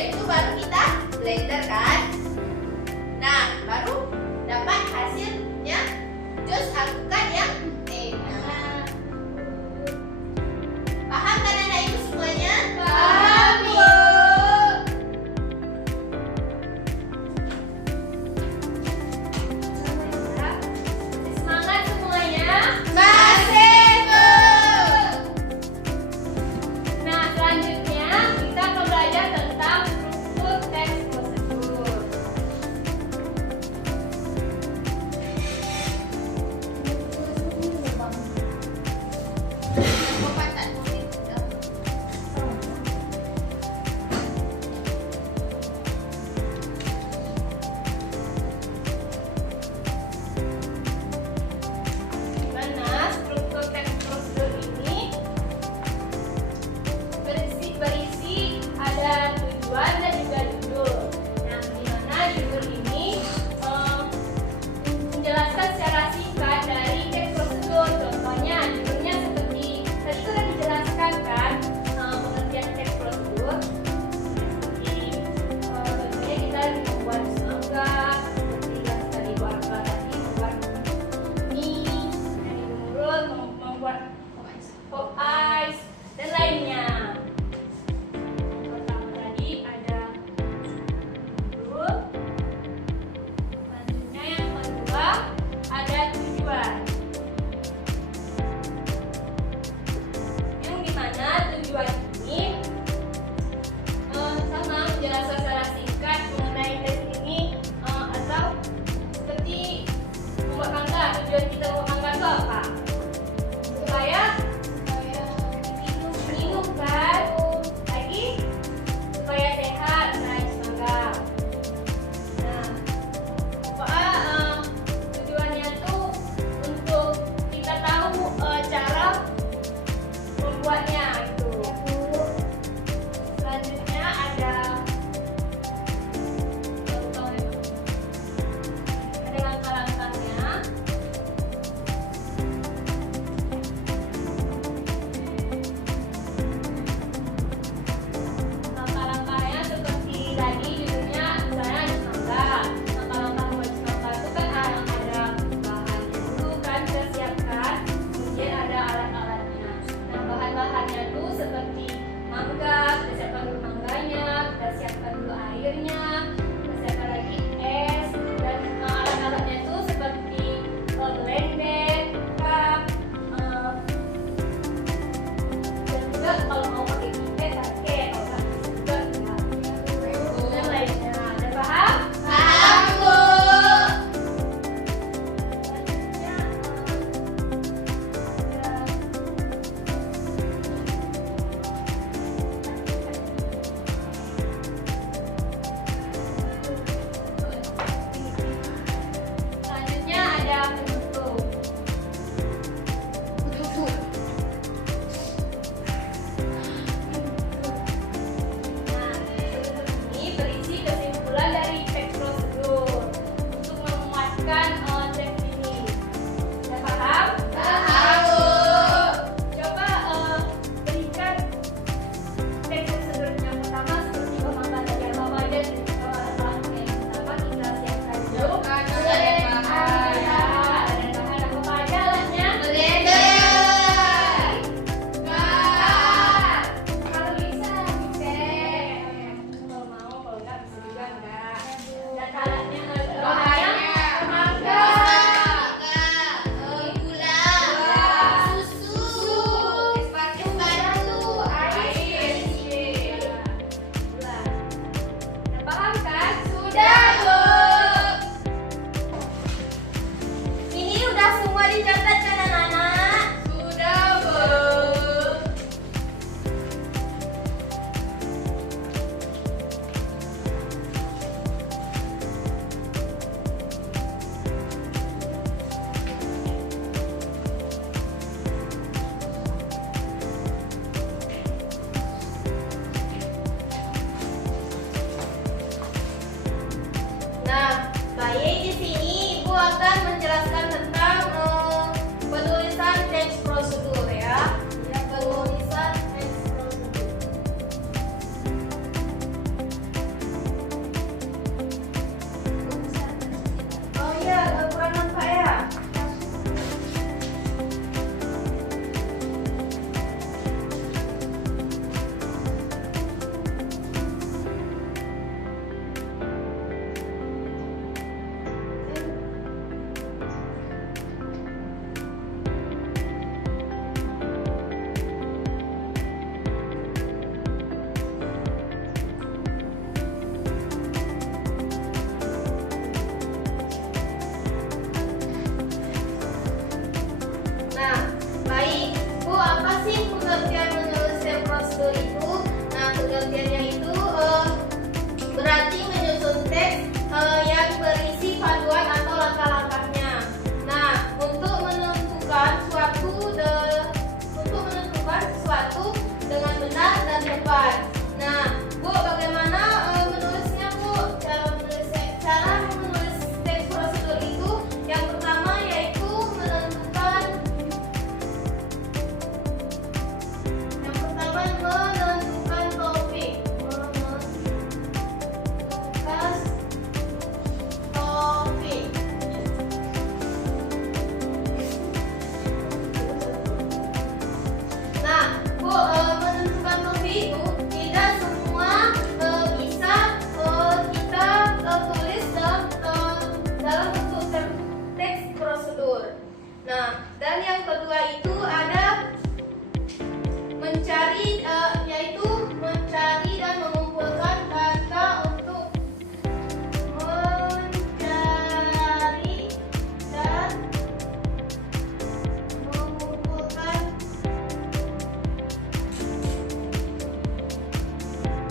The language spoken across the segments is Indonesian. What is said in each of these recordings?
Setelah itu baru kita blender kan. Nah, baru dapat hasilnya jus alpukat yang enak. Paham kan anak ibu semuanya? Paham, Bu. Semangat semuanya. Masih, Bu. Nah, selanjutnya kita akan belajar tentang struktur teks prosedur.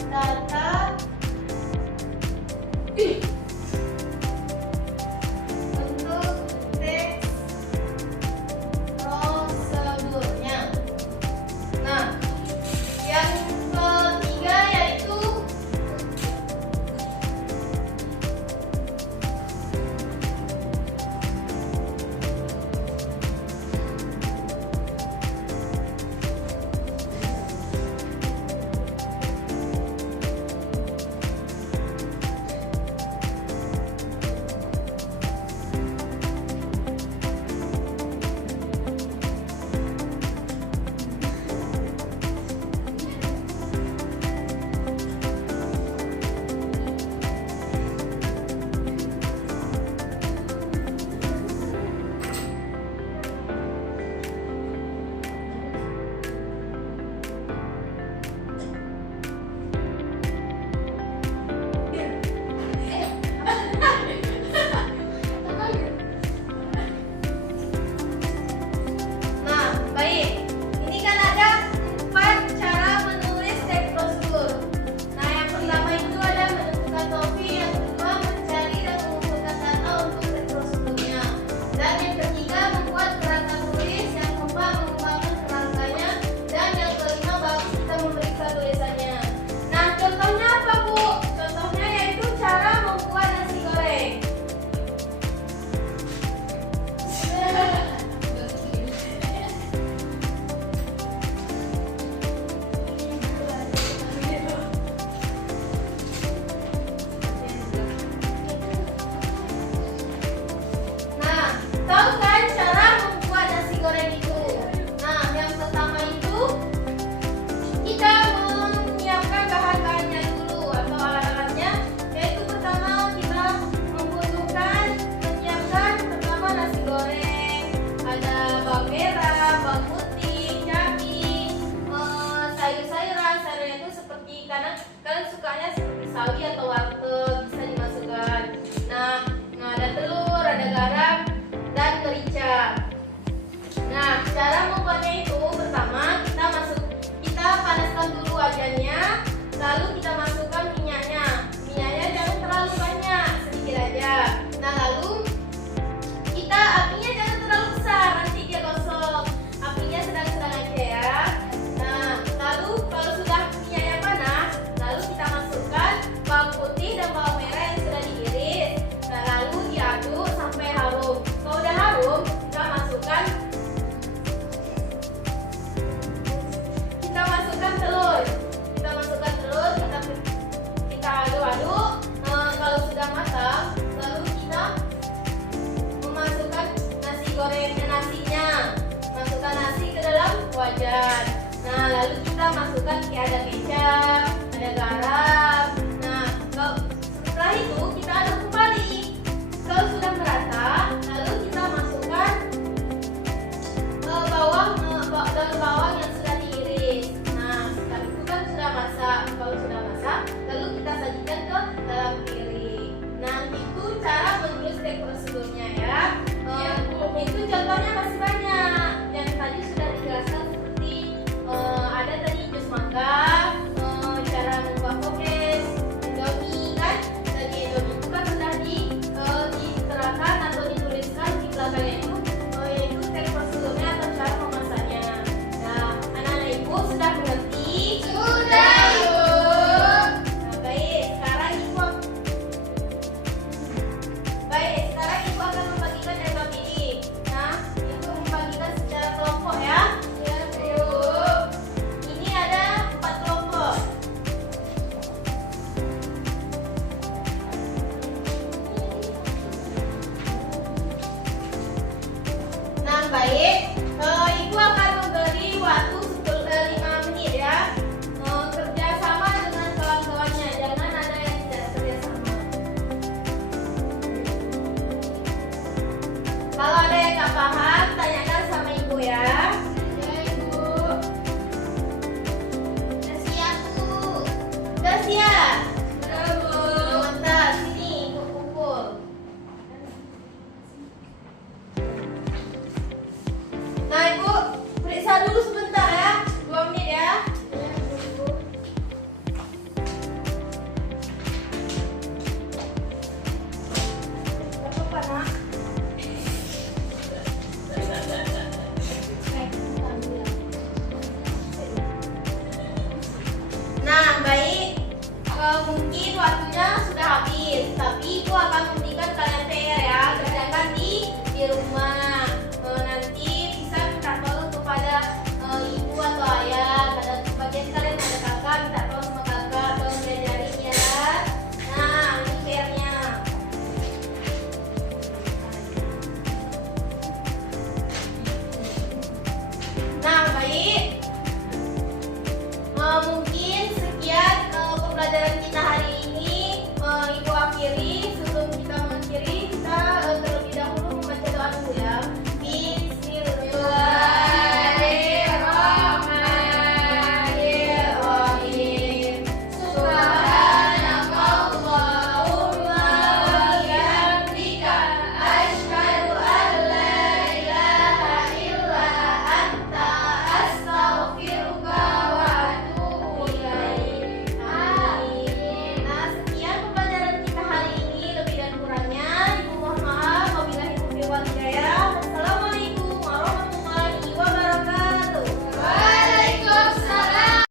data untuk teks prosedurnya. Nah, yang ketiga yaitu kalian sukanya seperti sawi atau warteg bisa dimasukkan. Nah, ada telur, ada garam, dan merica. Nah, cara membuatnya itu pertama kita panaskan dulu wajannya, lalu kita masukkan minyaknya. Minyaknya jangan terlalu banyak, sedikit aja. Nah, lalu kita apinya jangan terlalu besar, nanti dia gosong. Apinya sedang-sedang aja ya. Nah, lalu kalau sudah minyaknya panas, lalu kita masukkan bawang putih dan bawang merah yang sudah diiris. Nah, lalu diaduk sampai harum. Kalau udah harum, kita masukkan telur. Kita aduk-aduk. Kalau sudah matang, lalu kita memasukkan nasinya. Masukkan nasi ke dalam wajan. Nah, lalu kita masukkan ada kecap, ada garam. Nah, setelah itu kita aduk kembali. Kalau sudah merata, lalu kita masukkan daun bawang yang sudah diiris. Nah, setelah itu kan sudah masak. Kalau sudah masak, lalu kita sajikan ke dalam piring. Nah, itu cara menulis teks prosedurnya ya. Itu contohnya masih banyak. Yang tadi sudah dijelaskan seperti ada tadi jus mangga, cara membuat pokes, Indomie kan. Tadi Indomie itu kan sudah diterangkan atau dituliskan di belakangnya itu yaitu teks prosedurnya atau cara memasaknya. Nah, anak-anak ibu sudah mengerti? Sudah, Ibu. Nah, baik, sekarang ibu akan membagikan jadwal ini. Nah, ibu membagikan secara kelompok ya. Ya, Ibu. Ini ada 4 kelompok. Nah, baik. Ibu akan memberi waktu 5 menit ya. Kerjasama dengan kawan-kawannya, jangan ada yang tidak kerjasama. Kalau ada yang nggak paham, tanyakan sama ibu ya. Ya, Ibu. Udah siap, Bu. Udah siap? Udah, Bu. Mantap, sini kumpul. Mungkin waktu